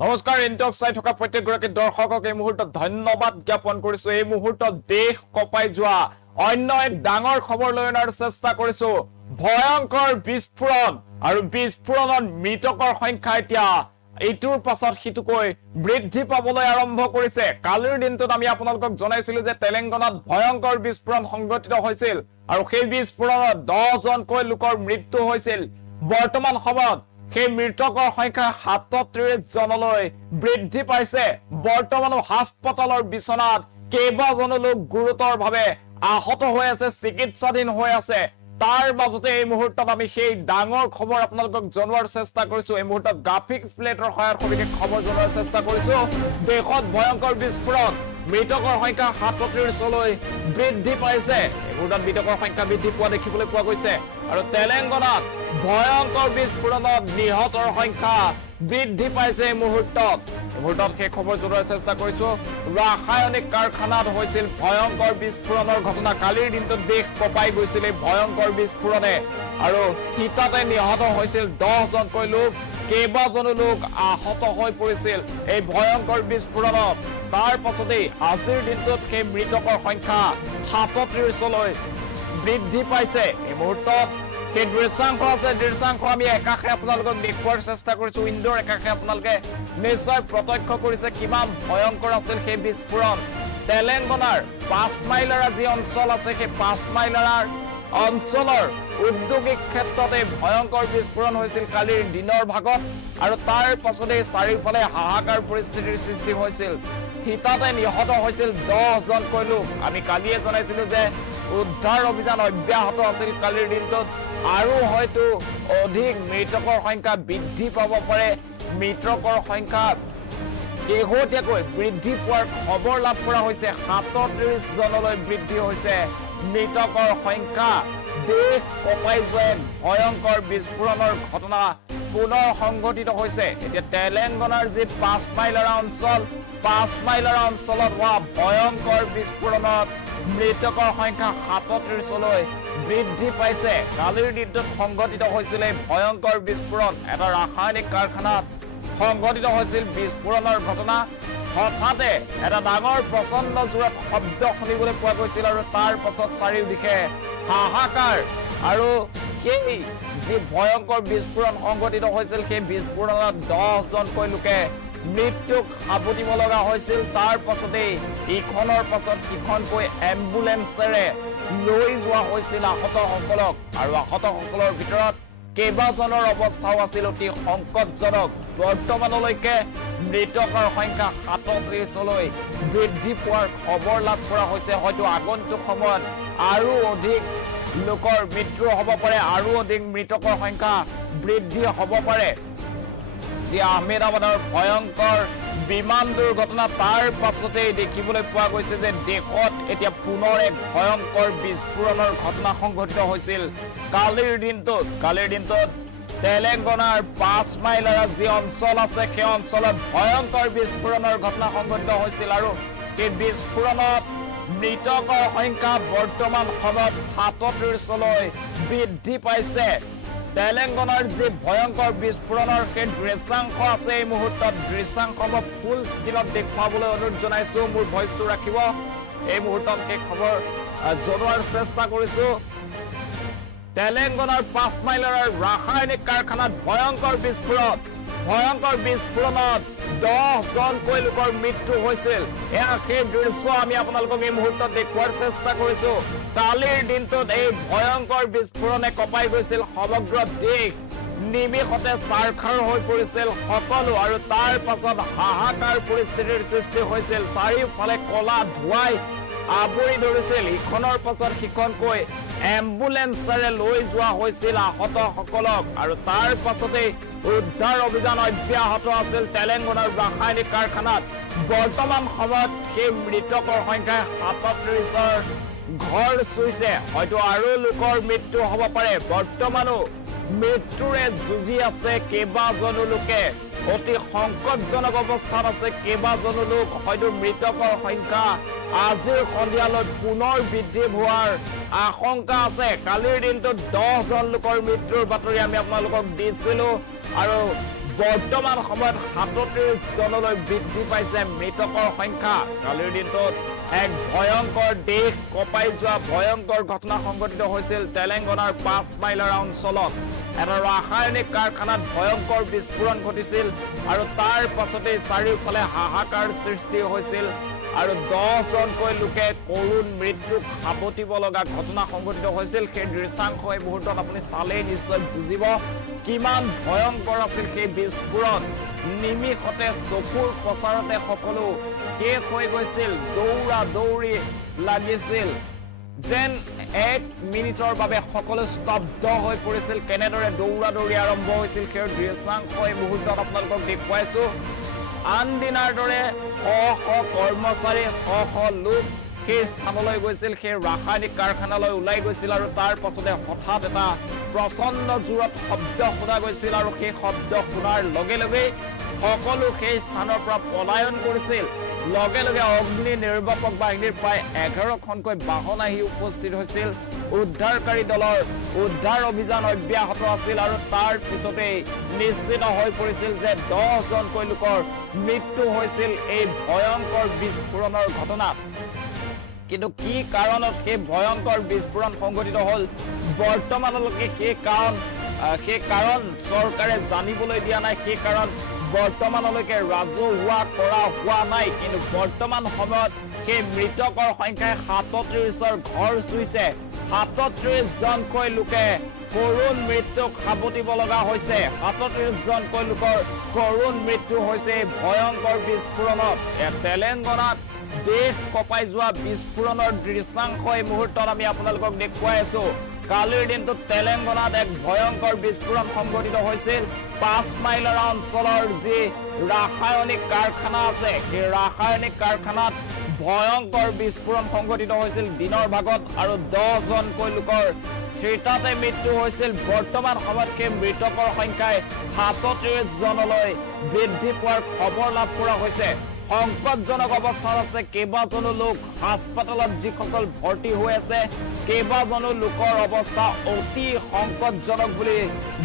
নমস্কাৰ ইনটক চাই থকা প্ৰত্যেকগৰাকী দৰ্শকক এই মুহূৰ্তত ধন্যবাদ জ্ঞাপন কৰিছো। এই মুহূৰ্তত দেশ কপাই যোৱা অন্য এক ডাঙৰ খবৰ লৈ অনাৰ চেষ্টা কৰিছো। ভয়ংকৰ বিস্ফোৰণ আৰু বিস্ফোৰণত মৃতকৰ সংখ্যা এতিয়া ইটোৰ পাছত সিটোকৈ বৃদ্ধি পাবলৈ আৰম্ভ কৰিছে। কালিৰ দিনটোত আমি আপোনালোকক জনাইছিলো যে তেলেংগানাত ভয়ংকৰ বিস্ফোৰণ সংঘটিত হৈছিল আৰু সেই বিস্ফোৰণত 10 জনকৈ লোকৰ মৃত্যু হৈছিল। বৰ্তমান সময়ত সেই মৃতকৰ সংখ্যা 37 জনলৈ বৃদ্ধি পাইছে। বৰ্তমানো হাস্পতালৰ বিছনাত কেইবাজনো লোক গুৰুতৰভাৱে আহত হৈ আছে, চিকিৎসাধীন হৈ আছে। তাৰ মাজতে এই মুহূৰ্তত আমি সেই ডাঙৰ খবৰ আপোনালোকক জনোৱাৰ চেষ্টা কৰিছো। এই মুহূৰ্তত গ্ৰাফিক্স প্লেটৰ সহায়ত সবিশেষ খবৰ জনোৱাৰ চেষ্টা কৰিছো। দেশত ভয়ংকৰ বিস্ফোৰণ, মৃতকৰ সংখ্যা 37লৈ বৃদ্ধি পাইছে। এই মুহূৰ্তত মৃতকৰ সংখ্যা বৃদ্ধি পোৱা দেখিবলৈ পোৱা গৈছে আৰু তেলেংগানাত ভয়ংকৰ বিস্ফোৰণত নিহতৰ সংখ্যা বৃদ্ধি পাইছে। এই মুহূৰ্তত সেই খবৰ জনোৱাৰ চেষ্টা কৰিছো। ৰাসায়নিক কাৰখানাত হৈছিল ভয়ংকৰ বিস্ফোৰণৰ ঘটনা। কালিৰ দিনটোত দেশ কঁপাই গৈছিল এই ভয়ংকৰ বিস্ফোৰণে আৰু থিতাতে নিহত হৈছিল 10 জনকৈ লোক, কেইবাজনো লোক আহত হৈ পৰিছিল এই ভয়ংকৰ বিস্ফোৰণত। তাৰ পাছতেই আজিৰ দিনটোত সেই মৃতকৰ সংখ্যা 37লৈ বৃদ্ধি পাইছে। এই মুহূৰ্তত সেই দৃশ্যাংশ আছে, দৃশ্যাংশ আমি একাষে আপোনালোকক দেখুৱাৰ চেষ্টা কৰিছো। উইণ্ডৰ একাষে আপোনালোকে নিশ্চয় প্ৰত্যক্ষ কৰিছে কিমান ভয়ংকৰ আছিল সেই বিস্ফোৰণ। তেলেংগানাৰ 5 মাইলাৰা যি অঞ্চল আছে, সেই 5 মাইলাৰাৰ অঞ্চলৰ উদ্যোগিক ক্ষেত্ৰতে ভয়ংকৰ বিস্ফোৰণ হৈছিল কালিৰ দিনৰ ভাগত আৰু তাৰ পাছতেই চাৰিওফালে হাহাকাৰ পৰিস্থিতিৰ সৃষ্টি হৈছিল। থিতাতে নিহত হৈছিল 10 জনকৈ লোক। আমি কালিয়ে জনাইছিলো যে উদ্ধাৰ অভিযান অব্যাহত আছিল কালিৰ দিনটোত আৰু হয়তো অধিক মৃতকৰ সংখ্যা বৃদ্ধি পাব পাৰে। মৃতকৰ সংখ্যা শেহতীয়াকৈ বৃদ্ধি পোৱাৰ খবৰ লাভ কৰা হৈছে। 37 জনলৈ বৃদ্ধি হৈছে মৃতকৰ সংখ্যা। দেশ কঁপাই যোৱা ভয়ংকৰ বিস্ফোৰণৰ ঘটনা পুনৰ সংঘটিত হৈছে। এতিয়া তেলেংগানাৰ যি 5 মাইলাৰা অঞ্চল, 5 মাইলাৰা অঞ্চলত হোৱা ভয়ংকৰ বিস্ফোৰণত মৃতকৰ সংখ্যা 37লৈ বৃদ্ধি পাইছে। কালিৰ দিনটোত সংঘটিত হৈছিল এই ভয়ংকৰ বিস্ফোৰণ। এটা ৰাসায়নিক কাৰখানাত সংঘটিত হৈছিল বিস্ফোৰণৰ ঘটনা। হঠাতে এটা ডাঙৰ প্ৰচণ্ড জোৰত শব্দ শুনিবলৈ পোৱা গৈছিল আৰু তাৰ পাছত চাৰিওদিশে হাহাকাৰ আৰু সেই যি ভয়ংকৰ বিস্ফোৰণ সংঘটিত হৈছিল সেই বিস্ফোৰণত 10 জনকৈ লোকে মৃত্যুক সাৱটিব লগা হৈছিল। তাৰ পাছতেই ইখনৰ পাছত সিখনকৈ এম্বুলেন্সেৰে লৈ যোৱা হৈছিল আহতসকলক আৰু আহতসকলৰ ভিতৰত কেইবাজনৰ অৱস্থাও আছিল অতি সংকটজনক। বৰ্তমানলৈকে মৃতকৰ সংখ্যা 37লৈ বৃদ্ধি পোৱাৰ খবৰ লাভ কৰা হৈছে। হয়তো আগন্তুক সময়ত আৰু অধিক লোকৰ মৃত্যু হ'ব পাৰে, আৰু অধিক মৃতকৰ সংখ্যা বৃদ্ধি হ'ব পাৰে। যি আহমেদাবাদৰ ভয়ংকৰ বিমান দুৰ্ঘটনা, তাৰ পাছতেই দেখিবলৈ পোৱা গৈছে যে দেশত এতিয়া পুনৰ এক ভয়ংকৰ বিস্ফোৰণৰ ঘটনা সংঘটিত হৈছিল কালিৰ দিনটোত। তেলেংগানাৰ 5 মাইলাৰা যি অঞ্চল আছে, সেই অঞ্চলত ভয়ংকৰ বিস্ফোৰণৰ ঘটনা সংঘটিত হৈছিল আৰু সেই বিস্ফোৰণত মৃতকৰ সংখ্যা বৰ্তমান সময়ত 37লৈ বৃদ্ধি পাইছে। তেলেংগানাৰ যি ভয়ংকৰ বিস্ফোৰণৰ সেই দৃশ্যাংশ আছে, এই মুহূৰ্তত দৃশ্যাংশ ফুল স্ক্ৰীনত দেখুৱাবলৈ অনুৰোধ জনাইছো। মোৰ ভইচটো ৰাখিব। এই মুহূৰ্তত সেই খবৰ জনোৱাৰ চেষ্টা কৰিছো। তেলেংগানাৰ 5 মাইলাৰৰ ৰাসায়নিক কাৰখানাত ভয়ংকৰ বিস্ফোৰণত 10 জনকৈ লোকৰ মৃত্যু হৈছিল। এয়া সেই দৃশ্য আমি আপোনালোকক এই মুহূৰ্তত দেখুৱাৰ চেষ্টা কৰিছো। কালিৰ দিনটোত এই ভয়ংকৰ বিস্ফোৰণে কঁপাই গৈছিল সমগ্ৰ দেশ। নিমিষতে চাৰখাৰ হৈ পৰিছিল সকলো আৰু তাৰ পাছত হাহাকাৰ পৰিস্থিতিৰ সৃষ্টি হৈছিল। চাৰিওফালে কলা ধোঁৱাই আৱৰি ধৰিছিল। ইখনৰ পাছত সিখনকৈ এম্বুলেন্সেৰে লৈ যোৱা হৈছিল আহতসকলক আৰু তাৰ পাছতেই উদ্ধাৰ অভিযান অব্যাহত আছিল তেলেংগানাৰ ৰাসায়নিক কাৰখানাত। বৰ্তমান সময়ত সেই মৃতকৰ সংখ্যাই 37ৰ ঘৰ চুইছে। হয়তো আৰু লোকৰ মৃত্যু হ'ব পাৰে। বৰ্তমানো মৃত্যুৰে যুঁজি আছে কেইবাজনো লোকে। অতি সংকটজনক অৱস্থাত আছে কেইবাজনো লোক। হয়তো মৃতকৰ সংখ্যা আজিৰ সন্ধিয়ালৈ পুনৰ বৃদ্ধি হোৱাৰ আশংকা আছে। কালিৰ দিনটোত 10 জন লোকৰ মৃত্যুৰ বাতৰি আমি আপোনালোকক দিছিলো আৰু বৰ্তমান সময়ত 37 জনলৈ বৃদ্ধি পাইছে মৃতকৰ সংখ্যা কালিৰ দিনটোত এক ভয়ংকৰ দেশ কঁপাই যোৱা ভয়ংকৰ ঘটনা সংঘটিত হৈছিল তেলেংগানাৰ 5 মাইলাৰ অঞ্চলত এটা ৰাসায়নিক কাৰখানাত ভয়ংকৰ বিস্ফোৰণ ঘটিছিল আৰু তাৰ পাছতে চাৰিওফালে হাহাকাৰ সৃষ্টি হৈছিল আৰু 10 জনকৈ লোকে কৰোণ মৃত্যুক সাবটিব লগা ঘটনা সংঘটিত হৈছিল সেই দৃশ্যাংশ এই মুহূৰ্তত আপুনি চালে নিশ্চয় বুজিব কিমান ভয়ংকৰ আছিল সেই বিস্ফোৰণ নিমিষতে চকুৰ প্ৰচাৰতে সকলো শেষ হৈ গৈছিল দৌৰা দৌৰি লাগিছিল যেন 1 মিনিটৰ বাবে সকলো স্তব্ধ হৈ পৰিছিল কেনেদৰে দৌৰা দৌৰি আৰম্ভ হৈছিল সেই দৃশ্যাংশ এই মুহূৰ্তত আপোনালোকক দেখুৱাইছো আন দিনাৰ দৰে কৰ্মচাৰী লোক সেই স্থানলৈ গৈছিল সেই ৰাসায়নিক কাৰখানালৈ ওলাই গৈছিল আৰু তাৰ পাছতে হঠাৎ এটা প্ৰচণ্ড জোৰত শব্দ শুনা গৈছিল আৰু সেই শব্দ শুনাৰ লগে লগে সকলো সেই স্থানৰ পৰা পলায়ন কৰিছিল লগে লগে অগ্নি নিৰ্বাপক বাহিনীৰ প্ৰায় 11খনকৈ বাহন আহি উপস্থিত হৈছিল উদ্ধাৰকাৰী দলৰ উদ্ধাৰ অভিযান অব্যাহত আছিল আৰু তাৰ পিছতে নিশ্চিত হৈ পৰিছিল যে 10 জনকৈ লোকৰ মৃত্যু হৈছিল এই ভয়ংকৰ বিস্ফোৰণৰ ঘটনাত কিন্তু কি কাৰণত সেই ভয়ংকৰ বিস্ফোৰণ সংঘটিত হ'ল বৰ্তমানলৈকে সেই কাৰণ চৰকাৰে জানিবলৈ দিয়া নাই সেই কাৰণ বৰ্তমানলৈকে ৰাজহুৱা কৰা হোৱা নাই কিন্তু বৰ্তমান সময়ত সেই মৃতকৰ সংখ্যাই 37ৰ ঘৰ চুইছে 37 জনকৈ লোকে কৰোণ মৃত্যুক সাবটিব লগা হৈছে 37 জনকৈ লোকৰ কৰোণ মৃত্যু হৈছে ভয়ংকৰ বিস্ফোৰণত তেলেংগানাত দেশ কঁপাই যোৱা বিস্ফোৰণৰ দৃশ্যাংশ এই মুহূৰ্তত আমি আপোনালোকক দেখুৱাই আছো কালিৰ দিনটোত তেলেংগানাত এক ভয়ংকৰ বিস্ফোৰণ সংঘটিত হৈছিল 5 মাইলাৰ অঞ্চলৰ যি ৰাসায়নিক কাৰখানা আছে সেই ৰাসায়নিক কাৰখানাত ভয়ংকৰ বিস্ফোৰণ সংঘটিত হৈছিল দিনৰ ভাগত আৰু 10 জনকৈ লোকৰ সেটাতে মৃত্যু হৈছিল বৰ্তমান সময়ত সেই মৃতকৰ সংখ্যাই 37 জনলৈ বৃদ্ধি পোৱাৰ খবৰ লাভ কৰা হৈছে সংকটজনক অৱস্থাত আছে কেইবাজনো লোক হাস্পতালত যিসকল ভৰ্তি হৈ আছে কেইবাজনো লোকৰ অৱস্থা অতি সংকটজনক বুলি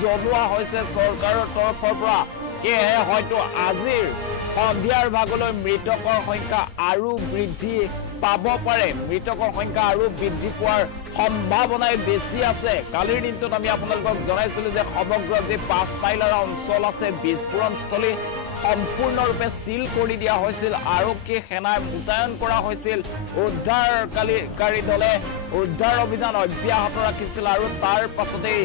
জনোৱা হৈছে চৰকাৰৰ তৰফৰ পৰা সেয়েহে হয়তো আজিৰ সন্ধিয়াৰ ভাগলৈ মৃতকৰ সংখ্যা আৰু বৃদ্ধি পাব পাৰে মৃতকৰ সংখ্যা আৰু বৃদ্ধি পোৱাৰ সম্ভাৱনাই বেছি আছে কালিৰ দিনটোত আমি আপোনালোকক জনাইছিলো যে সমগ্ৰ যে 5 মাইলাৰ অঞ্চল আছে বিস্ফোৰণস্থলী সম্পূৰ্ণৰূপে সিল কৰি দিয়া হৈছিল আৰক্ষী সেনাই মোতায়েন কৰা হৈছিল উদ্ধাৰকাৰী দলে উদ্ধাৰ অভিযান অব্যাহত ৰাখিছিল আৰু তাৰ পাছতেই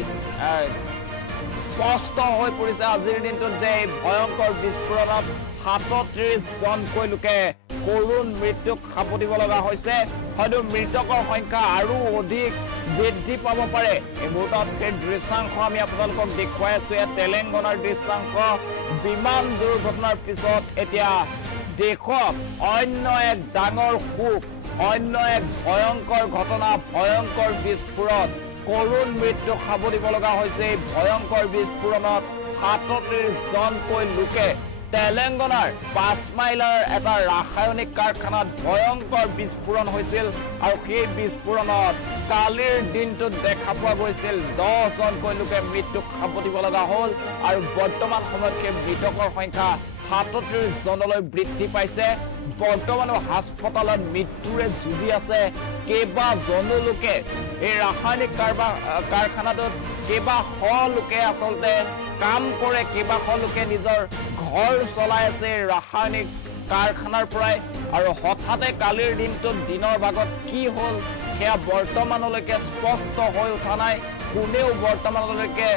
স্পষ্ট হৈ পৰিছে আজিৰ দিনটোত যে ভয়ংকৰ বিস্ফোৰণত 37 জনকৈ লোকে কৰোণ মৃত্যুক সাবটিব লগা হৈছে হয়তো মৃতকৰ সংখ্যা আৰু অধিক বৃদ্ধি পাব পাৰে এই মুহূৰ্তত সেই দৃশ্যাংশ আমি আপোনালোকক দেখুৱাই আছো তেলেংগানাৰ দৃশ্যাংশ বিমান দুৰ্ঘটনাৰ পিছত এতিয়া দেশত অন্য এক ডাঙৰ শোক অন্য এক ভয়ংকৰ ঘটনা ভয়ংকৰ বিস্ফোৰণ কৰোণ মৃত্যুক সাবটিব লগা হৈছে এই ভয়ংকৰ বিস্ফোৰণত 37 জনকৈ লোকে তেলেংগানাৰ 5 মাইলাৰ এটা ৰাসায়নিক কাৰখানাত ভয়ংকৰ বিস্ফোৰণ হৈছিল আৰু সেই বিস্ফোৰণত কালিৰ দিনটোত দেখা পোৱা গৈছিল 10 জনকৈ লোকে মৃত্যুক সাবটিব লগা হ'ল আৰু বৰ্তমান সময়ত সেই মৃতকৰ সংখ্যা 37 জনলৈ বৃদ্ধি পাইছে বৰ্তমানো হাস্পতালত মৃত্যুৰে যুঁজি আছে কেইবাজনো লোকে এই ৰাসায়নিক কাৰখানাটোত কেইবাশ লোকে আচলতে কাম কৰে কেইবাশ লোকে নিজৰ ঘৰ চলাই আছে ৰাসায়নিক কাৰখানাৰ পৰাই আৰু হঠাতে কালিৰ দিনটোত দিনৰ ভাগত কি হ'ল সেয়া বৰ্তমানলৈকে স্পষ্ট হৈ উঠা নাই কোনেও বৰ্তমানলৈকে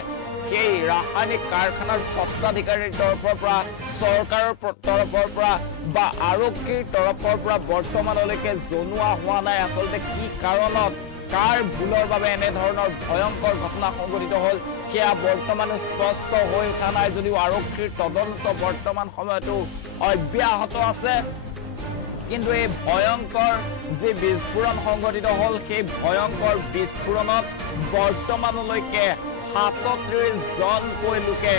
সেই ৰাসায়নিক কাৰখানাৰ স্বত্বাধিকাৰীৰ তৰফৰ পৰা চৰকাৰৰ তৰফৰ পৰা বা আৰক্ষীৰ তৰফৰ পৰা বৰ্তমানলৈকে জনোৱা হোৱা নাই আচলতে কি কাৰণত কাৰ ভুলৰ বাবে এনে ধৰণৰ ভয়ংকৰ ঘটনা সংঘটিত হ'ল সেয়া বৰ্তমান স্পষ্ট হৈ উঠা নাই যদিও আৰক্ষীৰ তদন্ত বৰ্তমান সময়তো অব্যাহত আছে কিন্তু এই ভয়ংকৰ যে বিস্ফোৰণ সংঘটিত হ'ল সেই ভয়ংকৰ বিস্ফোৰণত বৰ্তমানলৈকে 37 জনকৈ লোকে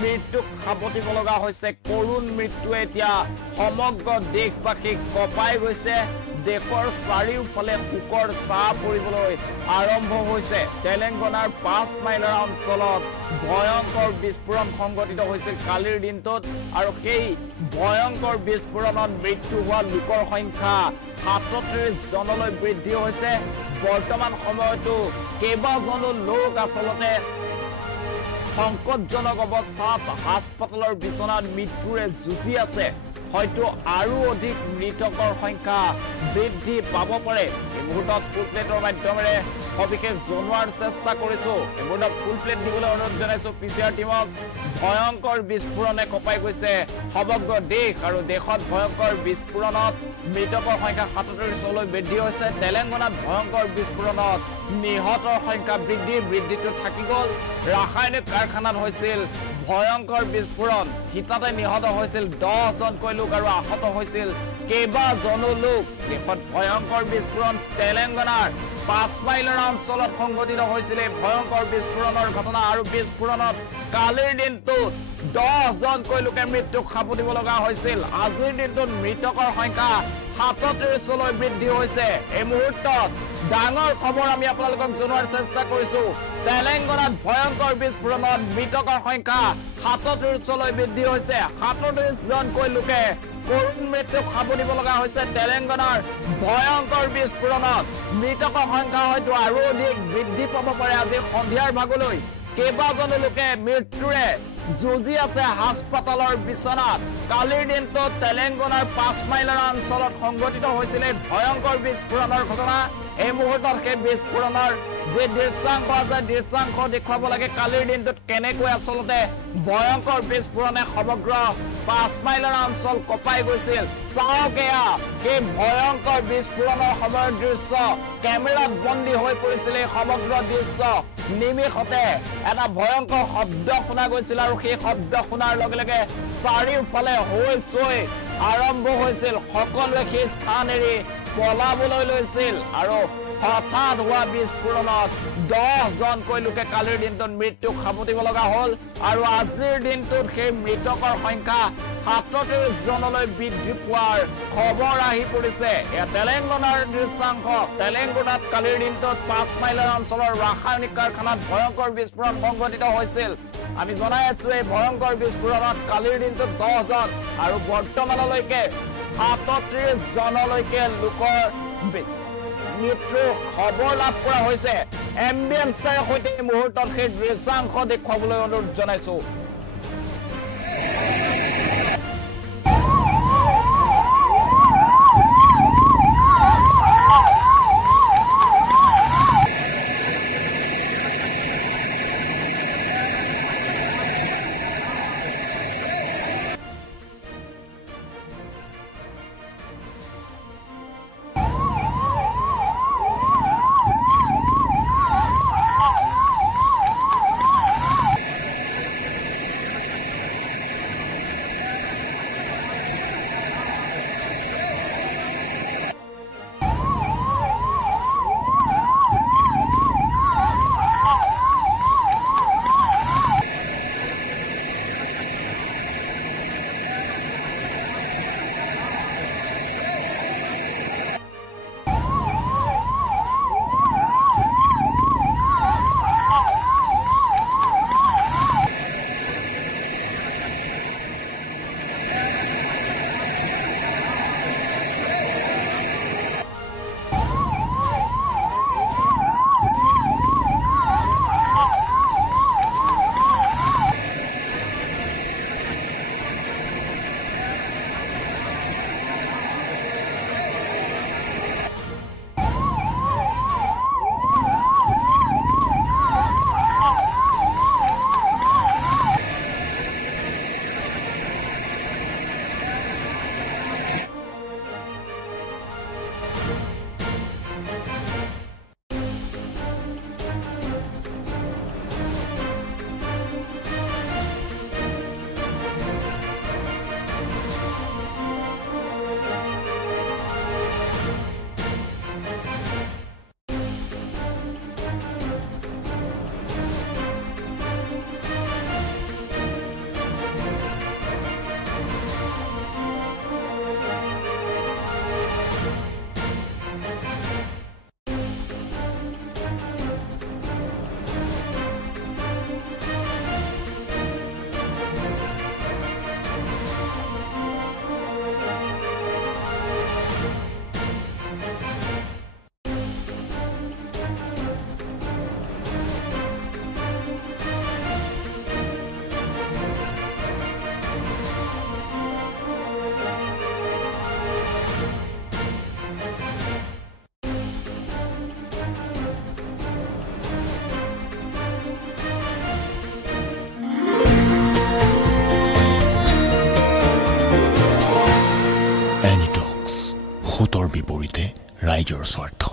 মৃত্যুক সাবটিব লগা হৈছে কৰোণ মৃত্যু এতিয়া সমগ্ৰ দেশবাসীক কঁপাই গৈছে দেশৰ চাৰিওফালে শোকৰ ছাঁ পৰিবলৈ আৰম্ভ হৈছে তেলেংগানাৰ 5 মাইলৰ অঞ্চলত ভয়ংকৰ বিস্ফোৰণ সংঘটিত হৈছিল কালিৰ দিনটোত আৰু সেই ভয়ংকৰ বিস্ফোৰণত মৃত্যু হোৱা লোকৰ সংখ্যা 37 জনলৈ বৃদ্ধি হৈছে বৰ্তমান সময়তো কেইবাজনো লোক আচলতে সংকটজনক অৱস্থাত হাস্পতালৰ বিছনাত মৃত্যুৰে যুঁজি আছে হয়তো আৰু অধিক মৃতকৰ সংখ্যা বৃদ্ধি পাব পাৰে এই মুহূৰ্তত ফুল প্লেটৰ মাধ্যমেৰে সবিশেষ জনোৱাৰ চেষ্টা কৰিছো এই মুহূৰ্তত ফুল প্লেট দিবলৈ অনুৰোধ জনাইছো পিচিআৰ টিমক ভয়ংকৰ বিস্ফোৰণে কঁপাই গৈছে সমগ্ৰ দেশ আৰু দেশত ভয়ংকৰ বিস্ফোৰণত মৃতকৰ সংখ্যা 37লৈ বৃদ্ধি হৈছে তেলেংগানাত ভয়ংকৰ বিস্ফোৰণত নিহতৰ সংখ্যা বৃদ্ধিটো থাকি গ'ল ৰাসায়নিক কাৰখানাত হৈছিল ভয়ংকৰ বিস্ফোৰণ হিতাতে নিহত হৈছিল 10 জনকৈ লোক আৰু আহত হৈছিল কেইবাজনো লোক দেশত ভয়ংকৰ বিস্ফোৰণ তেলেংগানাৰ 5 মাইলৰ অঞ্চলত সংঘটিত হৈছিল ভয়ংকৰ বিস্ফোৰণৰ ঘটনা আৰু বিস্ফোৰণত কালিৰ দিনটোত 10 জনকৈ লোকে মৃত্যুক সাবটিব লগা হৈছিল আজিৰ দিনটোত মৃতকৰ সংখ্যা 37লৈ বৃদ্ধি হৈছে এই মুহূৰ্তত ডাঙৰ খবৰ আমি আপোনালোকক জনোৱাৰ চেষ্টা কৰিছো তেলেংগানাত ভয়ংকৰ বিস্ফোৰণত মৃতকৰ সংখ্যা 37লৈ বৃদ্ধি হৈছে 37 জনকৈ লোকে কৰুণ মৃত্যুক সাবটিব লগা হৈছে তেলেংগানাৰ ভয়ংকৰ বিস্ফোৰণত মৃতকৰ সংখ্যা হয়তো আৰু অধিক বৃদ্ধি পাব পাৰে আজি সন্ধিয়াৰ ভাগলৈ কেইবাজনো লোকে মৃত্যুৰে যুঁজি আছে হাস্পতালৰ বিছনাত কালিৰ দিনটোত তেলেংগানাৰ 5 মাইলৰ অঞ্চলত সংঘটিত হৈছিল ভয়ংকৰ বিস্ফোৰণৰ ঘটনা এই মুহূৰ্তত সেই বিস্ফোৰণৰ যে দৃশ্যাংশ আছে দৃশ্যাংশ দেখুৱাব লাগে কালিৰ দিনটোত কেনেকৈ আচলতে ভয়ংকৰ বিস্ফোৰণে সমগ্ৰ 5 মাইলৰ অঞ্চল কঁপাই গৈছিল চাওক এয়া সেই ভয়ংকৰ বিস্ফোৰণৰ সময়ৰ দৃশ্য কেমেৰাত বন্দী হৈ পৰিছিল এই সমগ্ৰ দৃশ্য নিমিষতে এটা ভয়ংকৰ শব্দ শুনা গৈছিল আৰু সেই শব্দ শুনাৰ লগে লগে চাৰিওফালে হৈ চৈ আৰম্ভ হৈছিল সকলোৱে সেই স্থান এৰি পলাবলৈ লৈছিল আৰু হঠাৎ হোৱা বিস্ফোৰণত 10 জনকৈ লোকে কালিৰ দিনটোত মৃত্যুক সাবটিব লগা হ'ল আৰু আজিৰ দিনটোত সেই মৃতকৰ সংখ্যা 37 জনলৈ বৃদ্ধি পোৱাৰ খবৰ আহি পৰিছে এয়া তেলেংগানাৰ দৃশ্যাংশ তেলেংগানাত কালিৰ দিনটোত 5 মাইলৰ অঞ্চলৰ ৰাসায়নিক কাৰখানাত ভয়ংকৰ বিস্ফোৰণ সংঘটিত হৈছিল আমি জনাই আছো এই ভয়ংকৰ বিস্ফোৰণত কালিৰ দিনটোত 10 জন আৰু বৰ্তমানলৈকে 37 জনলৈকে লোকৰ মৃত্যু খবৰ লাভ কৰা হৈছে এম্বুলেন্সৰ সৈতে মুহূৰ্তত সেই দৃশ্যাংশ দেখুৱাবলৈ অনুৰোধ জনাইছো বিপৰীতে ৰাইজৰ স্বাৰ্থ।